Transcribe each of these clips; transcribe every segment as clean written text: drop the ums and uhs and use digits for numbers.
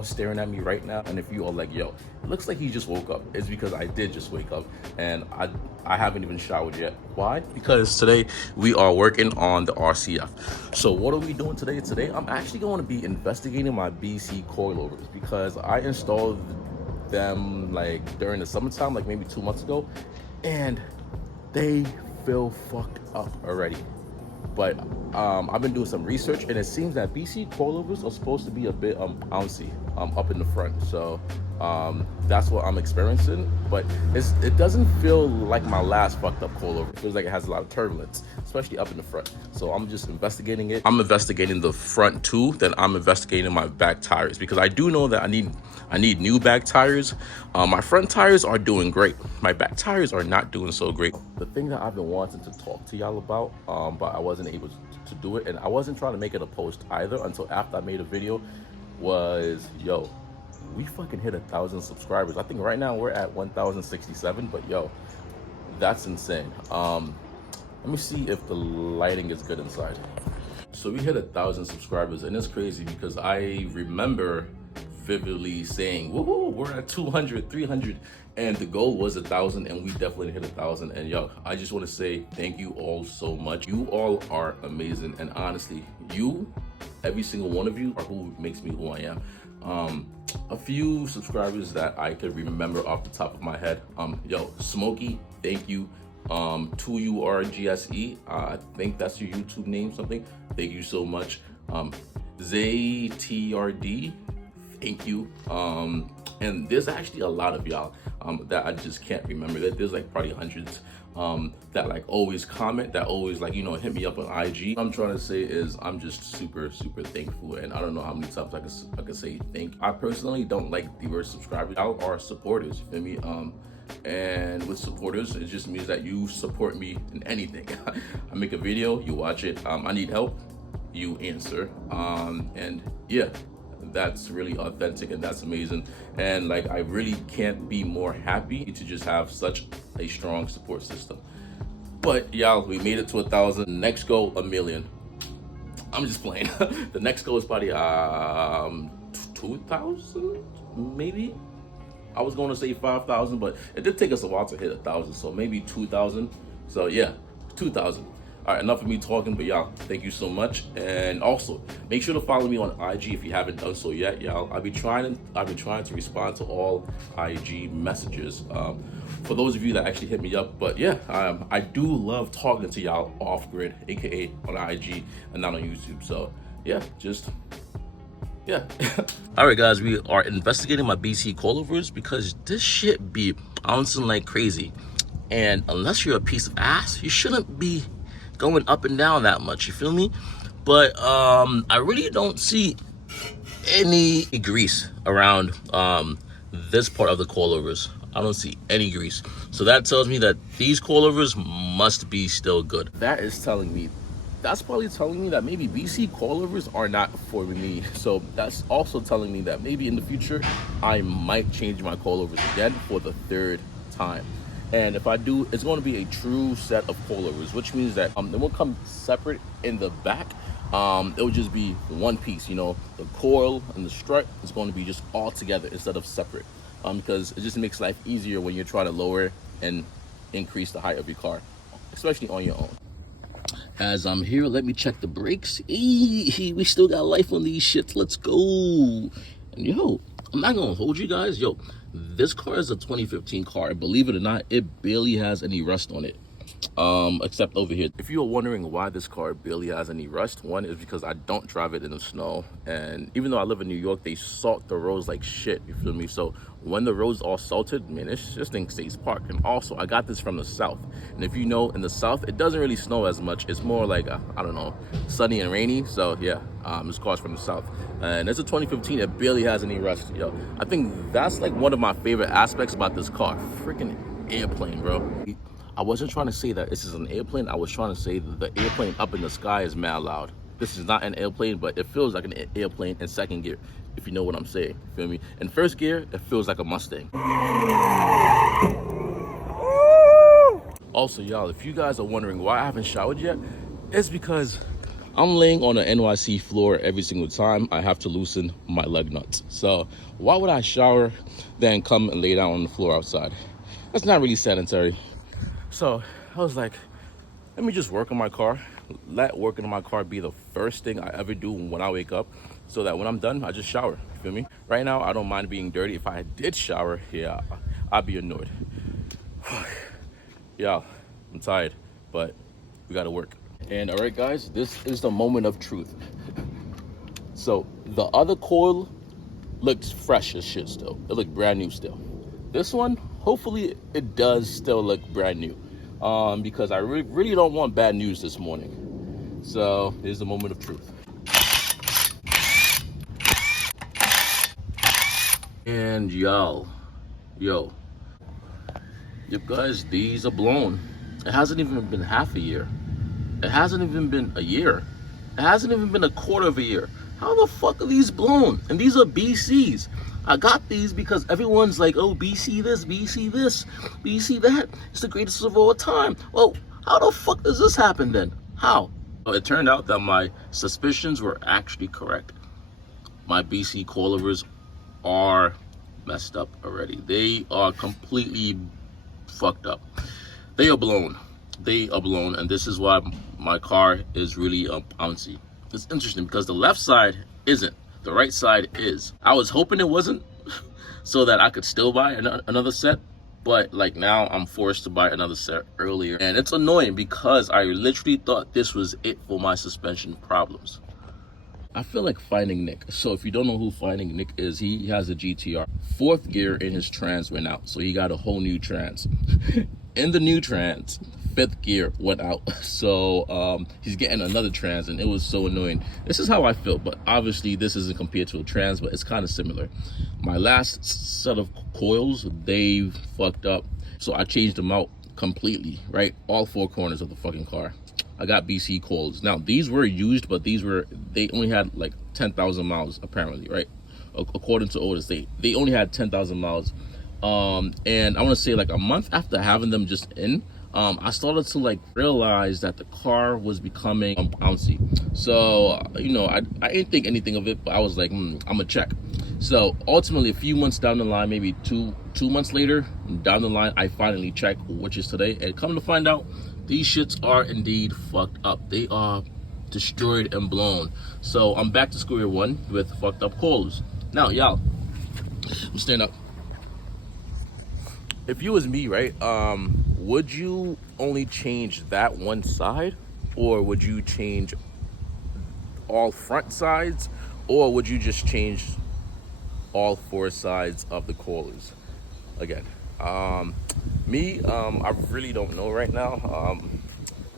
are staring at me right now, and if you are like, yo, it looks like he just woke up, it's because I did just wake up, and I haven't even showered yet. Why? Because today we are working on the RCF. So what are we doing today? Today I'm actually going to be investigating my BC coilovers, because I installed them like during the summertime, like maybe 2 months ago, and they feel fucked up already. But I've been doing some research, and it seems that BC coilovers are supposed to be a bit bouncy up in the front. So that's what I'm experiencing. But it doesn't feel like my last fucked up coilover. It feels like it has a lot of turbulence, especially up in the front. So I'm just investigating it. I'm investigating the front too. Then I'm investigating my back tires, because I do know that I need new back tires. My front tires are doing great. My back tires are not doing so great. The thing that I've been wanting to talk to y'all about, but I wasn't able to do it, and I wasn't trying to make it a post either until after I made a video, was, yo, we fucking hit 1,000 subscribers. I think right now we're at 1,067, but yo, that's insane. Let me see if the lighting is good inside. So we hit 1,000 subscribers, and it's crazy because I remember vividly saying, woohoo, we're at 200, 300, and the goal was 1,000, and we definitely hit 1,000. And yo, I just want to say thank you all so much. You all are amazing, and honestly, every single one of you are who makes me who I am. A few subscribers that I could remember off the top of my head. Yo, Smokey, thank you. 2URGSE, I think that's your YouTube name, something. Thank you so much. ZTRD, thank you. And there's actually a lot of y'all that I just can't remember. There's like probably hundreds that like always comment, that always like, you know, hit me up on IG. What I'm trying to say is I'm just super thankful, and I don't know how many times I could say thank you. I personally don't like the word subscribers. Y'all are supporters, you feel me? And with supporters, it just means that you support me in anything. I make a video, you watch it. I need help, you answer. And yeah, that's really authentic, and that's amazing. And like, I really can't be more happy to just have such a strong support system. But y'all, we made it to 1,000. Next goal, 1,000,000. I'm just playing. The next goal is probably 2,000 maybe. I was going to say 5,000, but it did take us a while to hit 1,000, so maybe 2,000. So yeah, 2,000. All right, enough of me talking, but y'all, thank you so much. And also, make sure to follow me on IG if you haven't done so yet, y'all. I'll be trying to respond to all IG messages for those of you that actually hit me up. But yeah, I do love talking to y'all off grid, aka on IG and not on YouTube. So yeah, yeah. All right, guys, we are investigating my BC coilovers, because this shit be bouncing like crazy. And unless you're a piece of ass, you shouldn't be going up and down that much, you feel me? But I really don't see any grease around this part of the coilovers. I don't see any grease. So that tells me that these coilovers must be still good. That's probably telling me that maybe BC coilovers are not for me. So that's also telling me that maybe in the future, I might change my coilovers again for the 3rd time. And if I do, it's going to be a true set of coilovers, which means that they won't come separate in the back. It will just be one piece, you know, the coil and the strut is going to be just all together instead of separate, because it just makes life easier when you're trying to lower and increase the height of your car, especially on your own. As I'm here, let me check the brakes. We still got life on these shits. Let's go. And yo, I'm not gonna hold you guys. Yo, this car is a 2015 car. Believe it or not, it barely has any rust on it. Except over here. If you're wondering why this car barely has any rust, one is because I don't drive it in the snow, and even though I live in New York, they salt the roads like shit, you feel me? So when the roads are salted, man, this thing stays parked. And also, I got this from the south, and if you know, in the south it doesn't really snow as much. It's more like I don't know, sunny and rainy. So yeah, this car's from the south, and it's a 2015. It barely has any rust. Yo, I think that's like one of my favorite aspects about this car. Freaking airplane, bro. I wasn't trying to say that this is an airplane. I was trying to say that the airplane up in the sky is mad loud. This is not an airplane, but it feels like an airplane in 2nd gear, if you know what I'm saying. Feel me? In 1st gear, it feels like a Mustang. Also, y'all, if you guys are wondering why I haven't showered yet, it's because I'm laying on an NYC floor every single time I have to loosen my lug nuts. So why would I shower, then come and lay down on the floor outside? That's not really sanitary. So I was like, let me just work on my car. Let working on my car be the first thing I ever do when I wake up, so that when I'm done, I just shower. You feel me? Right now, I don't mind being dirty. If I did shower, yeah, I'd be annoyed. Yeah, I'm tired, but we gotta work. And all right, guys, this is the moment of truth. So the other coil looks fresh as shit still. It looked brand new still. This one, hopefully it does still look brand new. Because I really don't want bad news this morning. So here's the moment of truth. And yo, yep, guys, these are blown. It hasn't even been half a year. It hasn't even been a year. It hasn't even been a quarter of a year. How the fuck are these blown? And these are BCs. I got these because everyone's like, oh, BC this, BC this, BC that. It's the greatest of all time. Well, how the fuck does this happen then? How? Well, it turned out that my suspicions were actually correct. My BC coilovers are messed up already. They are completely fucked up. They are blown. They are blown, and this is why my car is really bouncy. It's interesting because the left side isn't. The right side is. I was hoping it wasn't so that I could still buy another set, but like now I'm forced to buy another set earlier. And it's annoying because I literally thought this was it for my suspension problems. I feel like Finding Nick. So if you don't know who Finding Nick is, he has a GTR. Fourth gear in his trans went out, so he got a whole new trans. In the new trans, fifth gear went out, so he's getting another trans, and it was so annoying. This is how I feel, but obviously this isn't compared to a trans, but it's kind of similar. My last set of coils, they fucked up, so I changed them out completely, right? All four corners of the fucking car. I got BC coils. Now these were used, but they only had like 10,000 miles apparently, right? According to Otis, they only had 10,000 miles. And I want to say like a month after having them just in, I started to like realize that the car was becoming bouncy. So you know, I didn't think anything of it, but I was like, I'm gonna check. So ultimately, a few months down the line, maybe two months later down the line, I finally checked, which is today, and come to find out, these shits are indeed fucked up. They are destroyed and blown. So I'm back to square one with fucked up coils. Now, y'all, I'm standing up. If you was me, right, would you only change that one side, or would you change all front sides, or would you just change all four sides of the coils? Again, I really don't know right now. I'm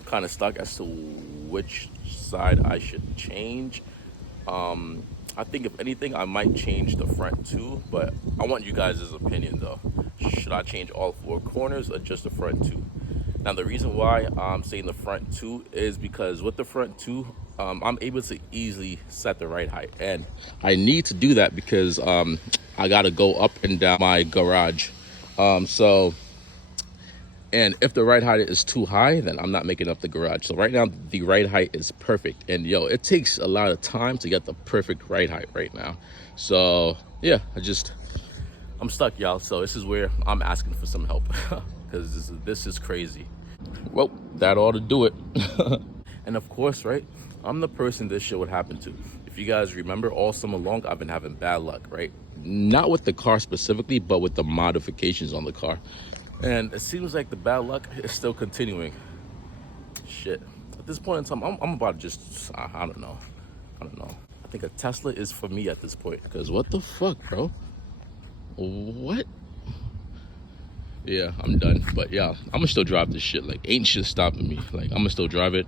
kind of stuck as to which side I should change. I think if anything, I might change the front two, but I want you guys' opinion though. Should I change all four corners or just the front two? Now, the reason why I'm saying the front two is because with the front two, I'm able to easily set the ride height. And I need to do that because I got to go up and down my garage. And if the ride height is too high, then I'm not making up the garage. So right now, the ride height is perfect. And yo, it takes a lot of time to get the perfect ride height right now. So yeah, I'm stuck, y'all. So this is where I'm asking for some help because this is crazy. Well, that ought to do it. And of course, right, I'm the person this shit would happen to. If you guys remember, all summer long, I've been having bad luck, right? Not with the car specifically, but with the modifications on the car. And it seems like the bad luck is still continuing. Shit. At this point in time, I'm about to just, I don't know. I think a Tesla is for me at this point. Because what the fuck, bro? What? Yeah, I'm done. But yeah, I'm gonna still drive this shit. Like, ain't shit stopping me. Like, I'm gonna still drive it.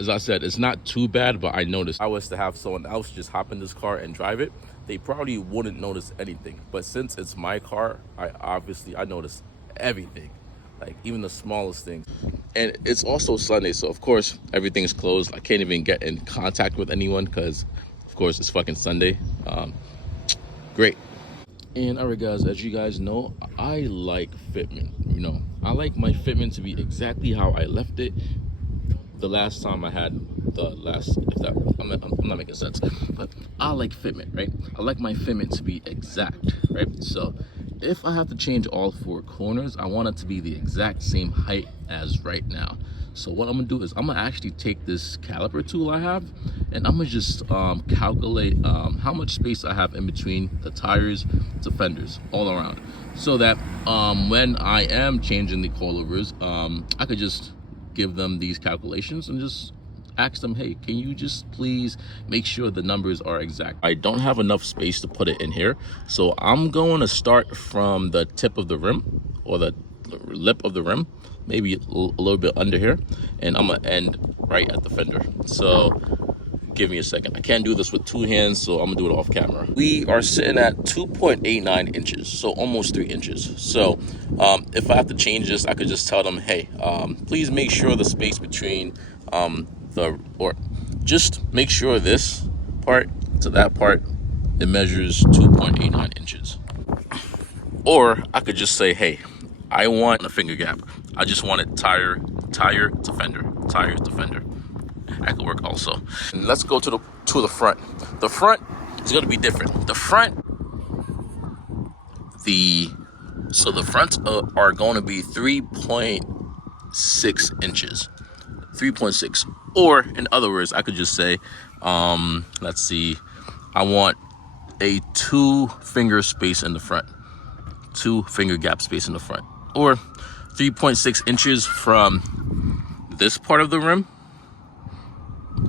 As I said, it's not too bad, but I noticed if I was to have someone else just hop in this car and drive it, they probably wouldn't notice anything. But since it's my car, I notice everything, like even the smallest things. And it's also Sunday, so of course everything's closed. I can't even get in contact with anyone because of course it's fucking Sunday. Great. And all right, guys, as you guys know, I like fitment. You know, I like my fitment to be exactly how I left it the last time I had the last, if that, I'm not making sense, but I like fitment, right? I like my fitment to be exact, right? So if I have to change all 4 corners, I want it to be the exact same height as right now. So what I'm gonna do is I'm gonna actually take this caliper tool I have, and I'm gonna just calculate how much space I have in between the tires to fenders all around, so that when I am changing the coilovers, I could just give them these calculations and just ask them, hey, can you just please make sure the numbers are exact? I don't have enough space to put it in here, so I'm going to start from the tip of the rim, or the lip of the rim, maybe a little bit under here, and I'm gonna end right at the fender. So give me a second. I can't do this with 2 hands, so I'm gonna do it off camera. We are sitting at 2.89 inches, so almost 3 inches. So if I have to change this, I could just tell them, hey, please make sure the space between or just make sure this part to that part, it measures 2.89 inches. Or I could just say, hey, I want a finger gap. I just want it tire to fender, tire to fender. That could work also. And let's go to the front. The front is going to be different. The fronts are going to be 3.6 inches. 3.6. Or in other words, I could just say, let's see, I want a 2 finger space in the front, 2 finger gap space in the front, or 3.6 inches from this part of the rim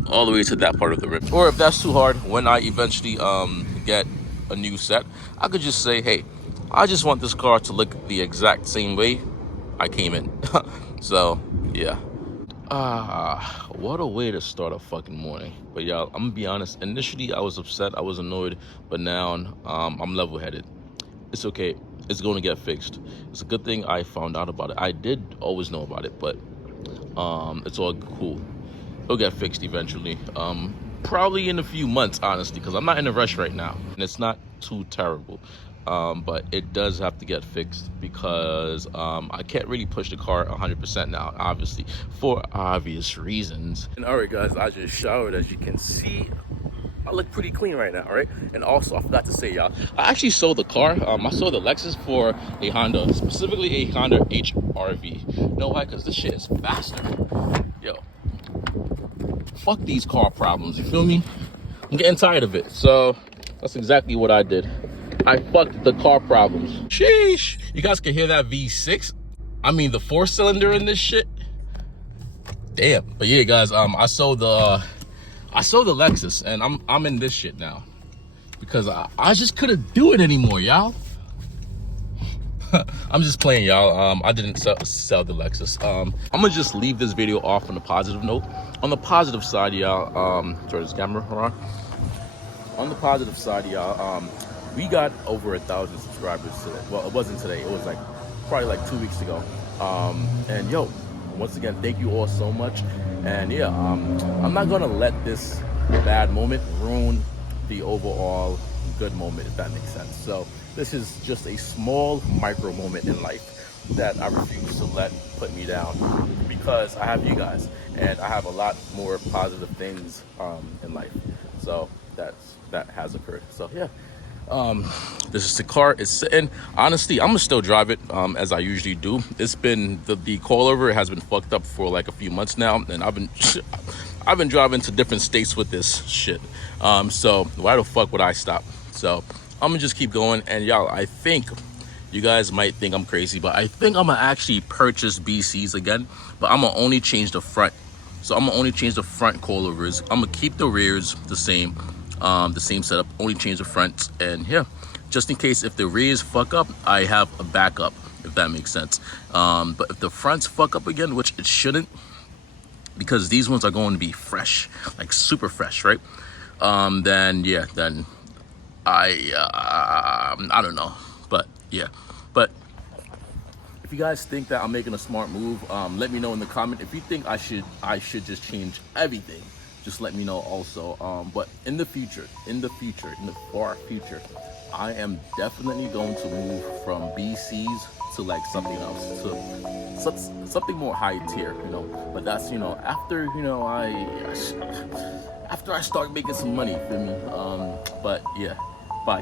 all the way to that part of the rim. Or if that's too hard, when I eventually get a new set, I could just say, hey, I just want this car to look the exact same way I came in. So yeah. What a way to start a fucking morning. But y'all, I'm gonna be honest, initially I was upset, I was annoyed, but now I'm level-headed. It's okay, it's going to get fixed. It's a good thing I found out about it. I did always know about it, but it's all cool. It'll get fixed eventually, probably in a few months, honestly, because I'm not in a rush right now, and it's not too terrible. But it does have to get fixed, because I can't really push the car 100% now, obviously, for obvious reasons. And all right, guys, I just showered. As you can see, I look pretty clean right now, right? And also, I forgot to say, y'all, I actually sold the car. I sold the Lexus for a Honda, specifically a Honda HRV. You know why? Because this shit is faster. Yo, fuck these car problems, you feel me? I'm getting tired of it. So that's exactly what I did. I fucked the car problems. Sheesh. You guys can hear that V6? I mean, the 4-cylinder in this shit. Damn. But yeah, guys, I sold the Lexus, and I'm in this shit now, because I just couldn't do it anymore, y'all. I'm just playing, y'all. I didn't sell the Lexus. I'm gonna just leave this video off on a positive note. On the positive side, y'all, turn this camera around. On the positive side, y'all, we got over 1,000 subscribers today. Well, it wasn't today. It was like probably like 2 weeks ago. And yo, once again, thank you all so much. And yeah, I'm not gonna let this bad moment ruin the overall good moment, if that makes sense. So this is just a small micro moment in life that I refuse to let put me down, because I have you guys, and I have a lot more positive things in life. So that has occurred. So yeah. This is the car. It's sitting. Honestly, I'm gonna still drive it as I usually do. It's been the coilover has been fucked up for like a few months now, and I've been driving to different states with this shit. So why the fuck would I stop? So I'm gonna just keep going. And y'all, I think you guys might think I'm crazy, but I think I'm gonna actually purchase BCs again, but I'm gonna only change the front. So I'm gonna only change the front coilovers. I'm gonna keep the rears the same setup, only change the front. And yeah, just in case if the rears fuck up, I have a backup, if that makes sense. But if the fronts fuck up again, which it shouldn't, because these ones are going to be fresh, like super fresh, right? Then yeah, then I don't know, but yeah. But if you guys think that I'm making a smart move, let me know in the comment. If you think I should just change everything, just let me know also. But in the future, in the far future, I am definitely going to move from BCs to like something else, to something more high tier, But that's, after, after I start making some money, feel me? But yeah, bye.